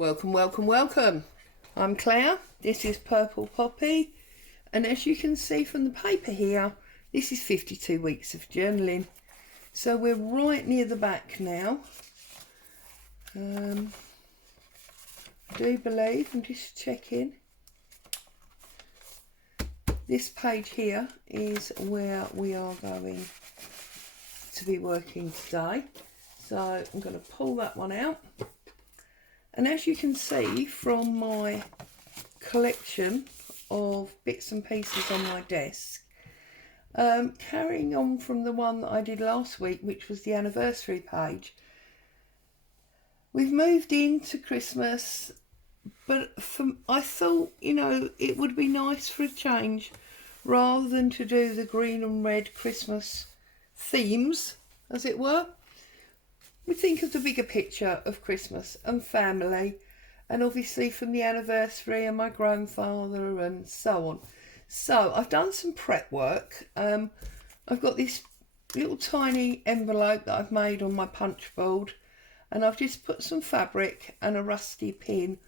Welcome, welcome, welcome. I'm Claire, this is Purple Poppy, and as you can see from the paper here, this is 52 weeks of journaling. So we're right near the back now. I do believe, I'm just checking, this page here is where we are going to be working today. So I'm going to pull that one out. And as you can see from my collection of bits and pieces on my desk, carrying on from the one that I did last week, which was the anniversary page, we've moved into Christmas, but I thought, it would be nice for a change rather than to do the green and red Christmas themes, as it were. We think of the bigger picture of Christmas and family, and obviously from the anniversary and my grandfather and so on. So I've done some prep work. I've got this little tiny envelope that I've made on my punch board, and I've just put some fabric and a rusty pin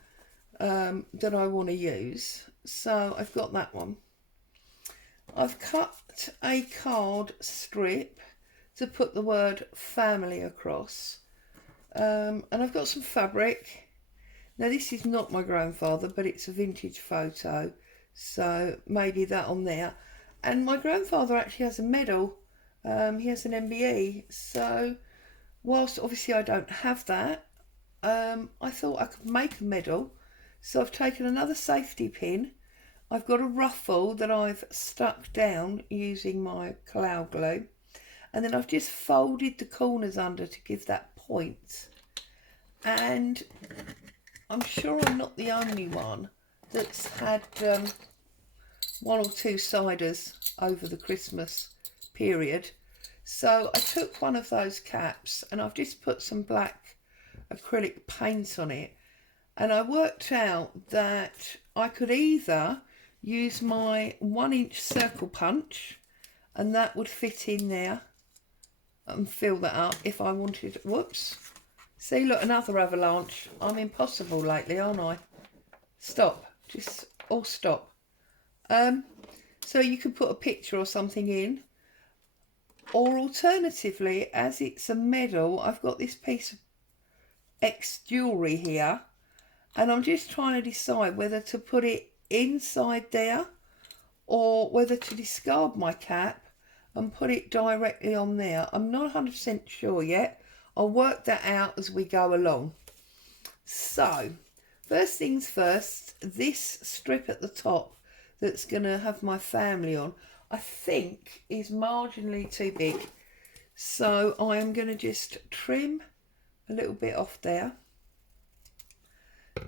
that I want to use. So I've got that one. I've cut a card strip to put the word family across, and I've got some fabric. Now this is not my grandfather, but it's a vintage photo, so maybe that on there. And my grandfather actually has a medal. He has an MBE, so whilst obviously I don't have that, I thought I could make a medal. So I've taken another safety pin. I've got a ruffle that I've stuck down using my cloud glue. And then I've just folded the corners under to give that point. And I'm sure I'm not the only one that's had one or two ciders over the Christmas period. So I took one of those caps and I've just put some black acrylic paint on it. And I worked out that I could either use my 1-inch circle punch, and that would fit in there, and fill that up if I wanted. Whoops. See, look, another avalanche. I'm impossible lately, aren't I? Stop. Just all stop. So you could put a picture or something in. Or alternatively, as it's a medal, I've got this piece of ex-jewellery here. And I'm just trying to decide whether to put it inside there or whether to discard my cap and put it directly on there. I'm not 100% sure yet. I'll work that out as we go along. So, first things first, this strip at the top that's going to have my family on, I think is marginally too big. So I am going to just trim a little bit off there.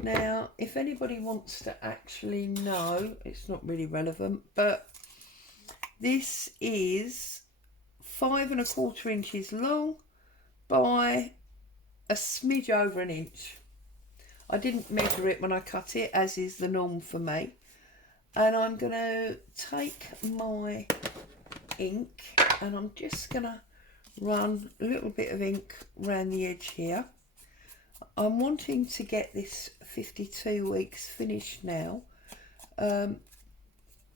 Now, if anybody wants to actually know, it's not really relevant, but this is 5 1/4 inches long by a smidge over an inch. I didn't measure it when I cut it, as is the norm for me. And I'm going to take my ink and I'm just going to run a little bit of ink around the edge here. I'm wanting to get this 52 weeks finished now.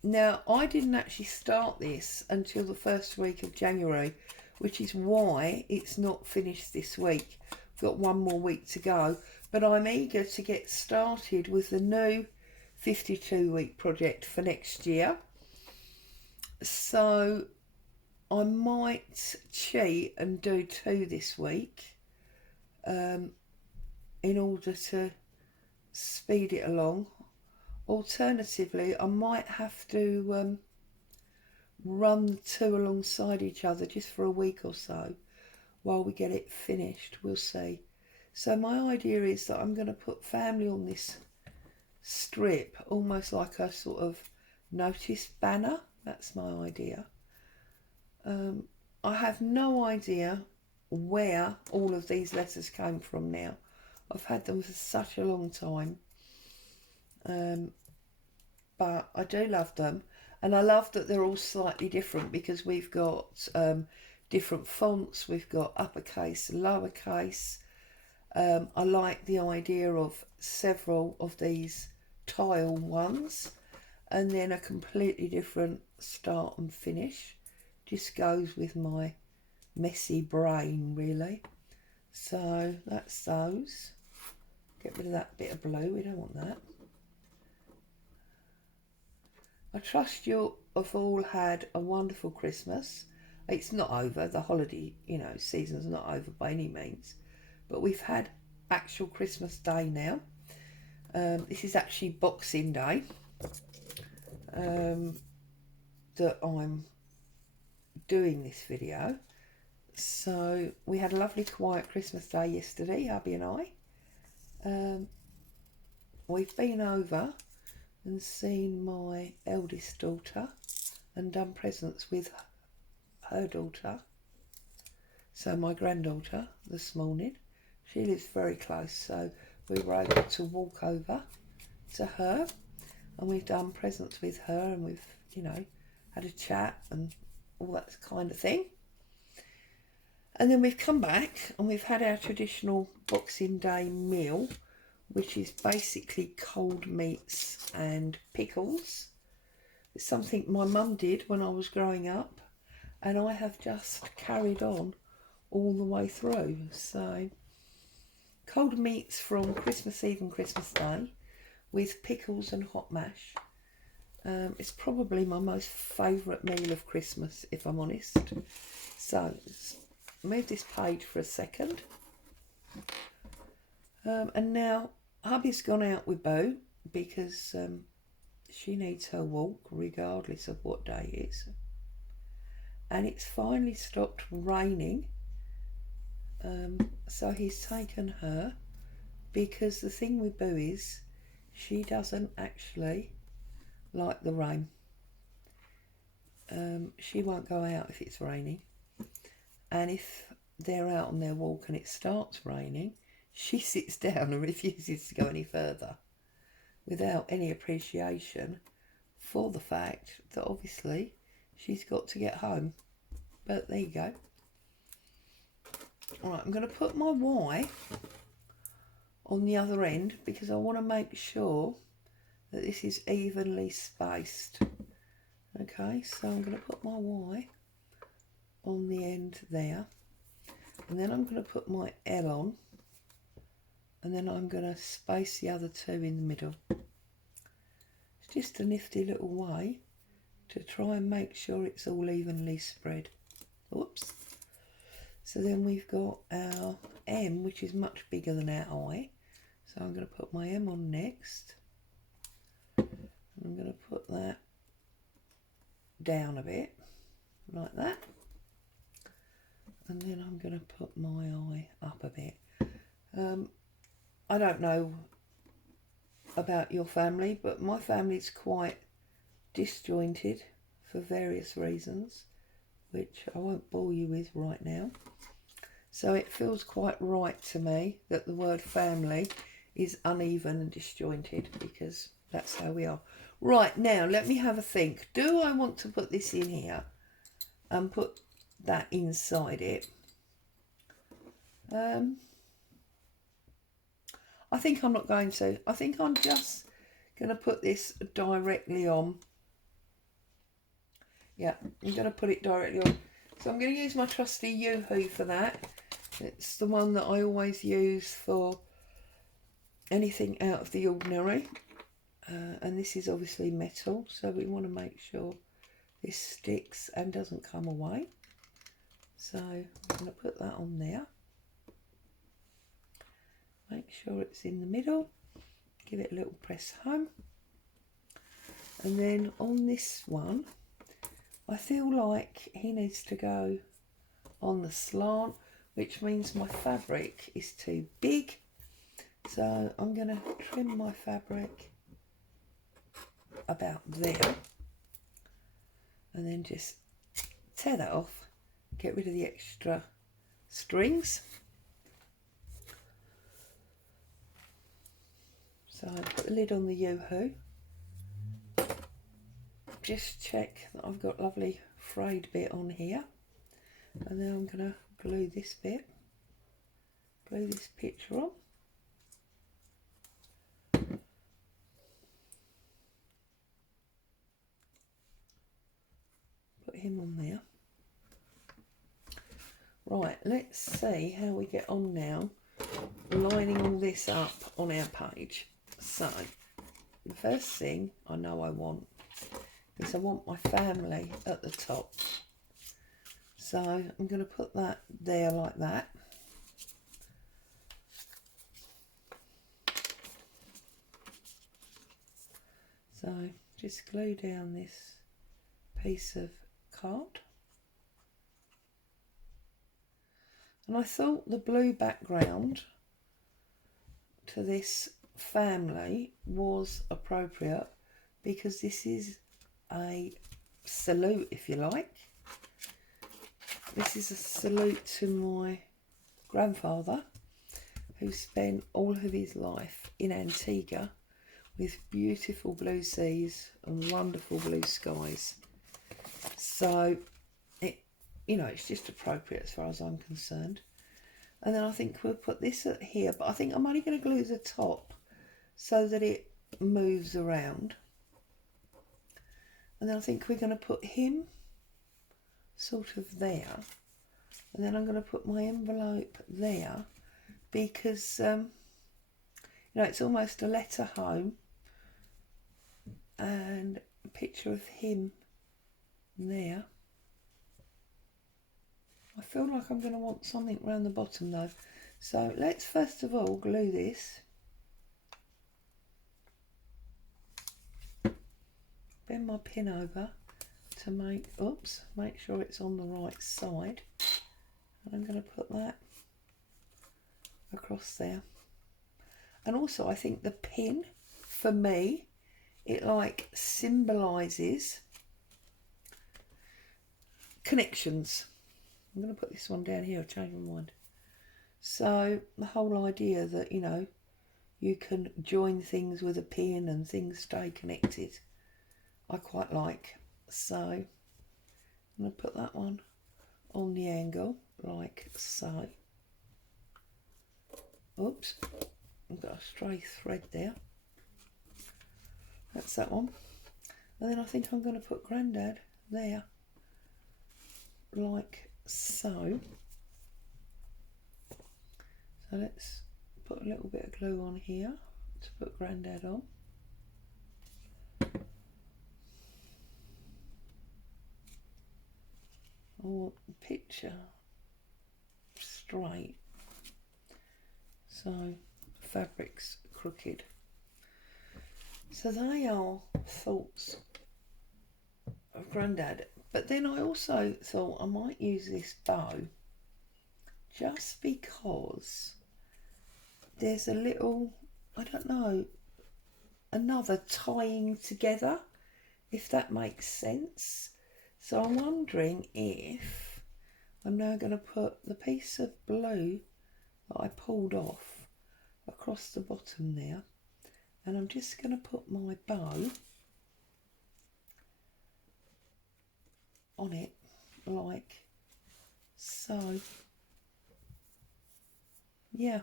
Now, I didn't actually start this until the first week of January, which is why it's not finished this week. I've got one more week to go, but I'm eager to get started with the new 52-week project for next year. So I might cheat and do 2 this week in order to speed it along. Alternatively, I might have to run the 2 alongside each other just for a week or so while we get it finished. We'll see. So my idea is that I'm going to put family on this strip, almost like a sort of notice banner. That's my idea. I have no idea where all of these letters came from now. I've had them for such a long time. But I do love them, and I love that they're all slightly different because we've got different fonts. We've got uppercase, lowercase, I like the idea of several of these tile ones and then a completely different start and finish. Just goes with my messy brain, really. So that's those. Get rid of that bit of blue, we don't want that. I trust you have all had a wonderful Christmas. It's not over, the holiday, season's not over by any means. But we've had actual Christmas Day now. This is actually Boxing Day that I'm doing this video. So we had a lovely quiet Christmas Day yesterday, hubby and I. We've been over and seen my eldest daughter and done presents with her daughter, so my granddaughter, this morning. She lives very close, so we were able to walk over to her and we've done presents with her and we've, had a chat and all that kind of thing. And then we've come back and we've had our traditional Boxing Day meal, which is basically cold meats and pickles. It's something my mum did when I was growing up and I have just carried on all the way through. So cold meats from Christmas Eve and Christmas Day with pickles and hot mash. It's probably my most favourite meal of Christmas, if I'm honest. So let's move this page for a second. And now hubby's gone out with Bo because she needs her walk regardless of what day it is. And it's finally stopped raining. So he's taken her because the thing with Boo is she doesn't actually like the rain. She won't go out if it's raining. And if they're out on their walk and it starts raining, she sits down and refuses to go any further without any appreciation for the fact that obviously she's got to get home. But there you go. Alright, I'm going to put my Y on the other end because I want to make sure that this is evenly spaced. Okay, so I'm going to put my Y on the end there. And then I'm going to put my L on. And then I'm going to space the other two in the middle. It's just a nifty little way to try and make sure it's all evenly spread. Oops. So then we've got our M, which is much bigger than our I. So I'm going to put my M on next. And I'm going to put that down a bit, like that. And then I'm going to put my I up a bit. I don't know about your family, but my family's quite disjointed for various reasons, which I won't bore you with right now. So it feels quite right to me that the word family is uneven and disjointed because that's how we are. Right, now let me have a think. Do I want to put this in here and put that inside it? I think I'm not going to. I think I'm just going to put this directly on. Yeah, I'm going to put it directly on. So I'm going to use my trusty Yoo-hoo for that. It's the one that I always use for anything out of the ordinary. And this is obviously metal, so we want to make sure this sticks and doesn't come away. So I'm going to put that on there. Make sure it's in the middle. Give it a little press home. And then on this one, I feel like he needs to go on the slant, which means my fabric is too big. So I'm going to trim my fabric about there. And then just tear that off. Get rid of the extra strings. So I put the lid on the Yoo-hoo. Just check that I've got lovely frayed bit on here. And then I'm going to glue this bit glue this picture on. Put him on there. Right, let's see how we get on now, lining all this up on our page. So, the first thing I know I want is I want my family at the top. So I'm going to put that there like that. So just glue down this piece of card. And I thought the blue background to this family was appropriate because this is a salute, if you like. This is a salute to my grandfather, who spent all of his life in Antigua with beautiful blue seas and wonderful blue skies. So, it's just appropriate as far as I'm concerned. And then I think we'll put this at here, but I think I'm only going to glue the top so that it moves around. And then I think we're going to put him sort of there. And then I'm going to put my envelope there because, it's almost a letter home and a picture of him there. I feel like I'm going to want something around the bottom though. So let's first of all glue this. Bend my pin over to make sure it's on the right side. And I'm going to put that across there. And also I think the pin, for me, it like symbolises connections. I'm going to put this one down here, I've changed my mind. So the whole idea that, you can join things with a pin and things stay connected, I quite like. So I'm going to put that one on the angle like so. Oops, I've got a stray thread there. That's that one. And then I think I'm going to put Grandad there like so. So let's put a little bit of glue on here to put Grandad on. Or picture straight, so fabric's crooked. So they are thoughts of Grandad. But then I also thought I might use this bow just because there's a little, I don't know, another tying together, if that makes sense. So I'm wondering if I'm now going to put the piece of blue that I pulled off across the bottom there, and I'm just going to put my bow on it like so. Yeah,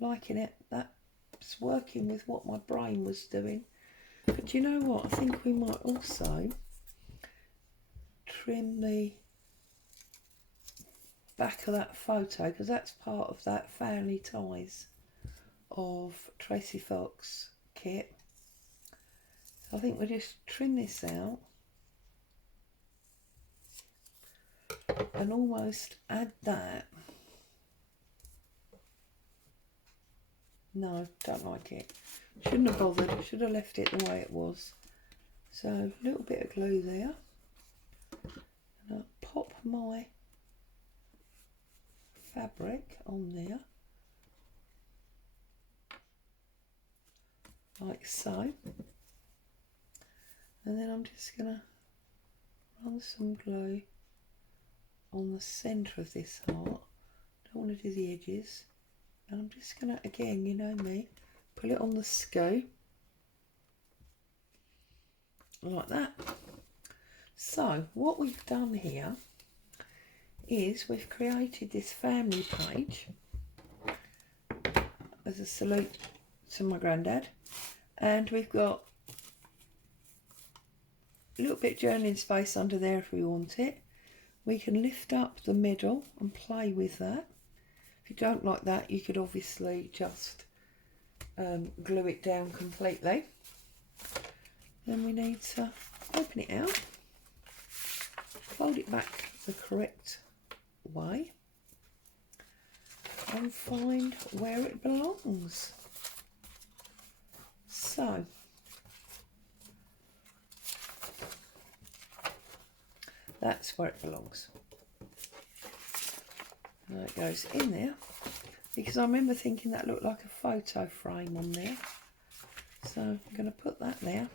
liking it. That's working with what my brain was doing. But you know what, I think we might also trim the back of that photo, because that's part of that Family Ties of Tracy Fox kit. So I think we'll just trim this out and almost add that. No, don't like it. Shouldn't have bothered, should have left it the way it was. So a little bit of glue there. And I'll pop my fabric on there. Like so. And then I'm just going to run some glue on the centre of this heart. Don't want to do the edges. And I'm just going to, again, you know me, pull it on the skew. Like that. So what we've done here is we've created this family page, as a salute to my granddad. And we've got a little bit of journaling space under there if we want it. We can lift up the middle and play with that. If you don't like that, you could obviously just glue it down completely. Then we need to open it out, fold it back the correct way, and find where it belongs. So that's where it belongs. Now it goes in there, because I remember thinking that looked like a photo frame on there. So I'm going to put that there.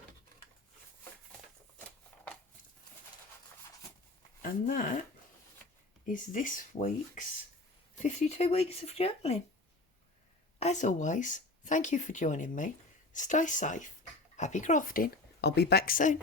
And that is this week's 52 weeks of journaling. As always, thank you for joining me. Stay safe. Happy crafting. I'll be back soon.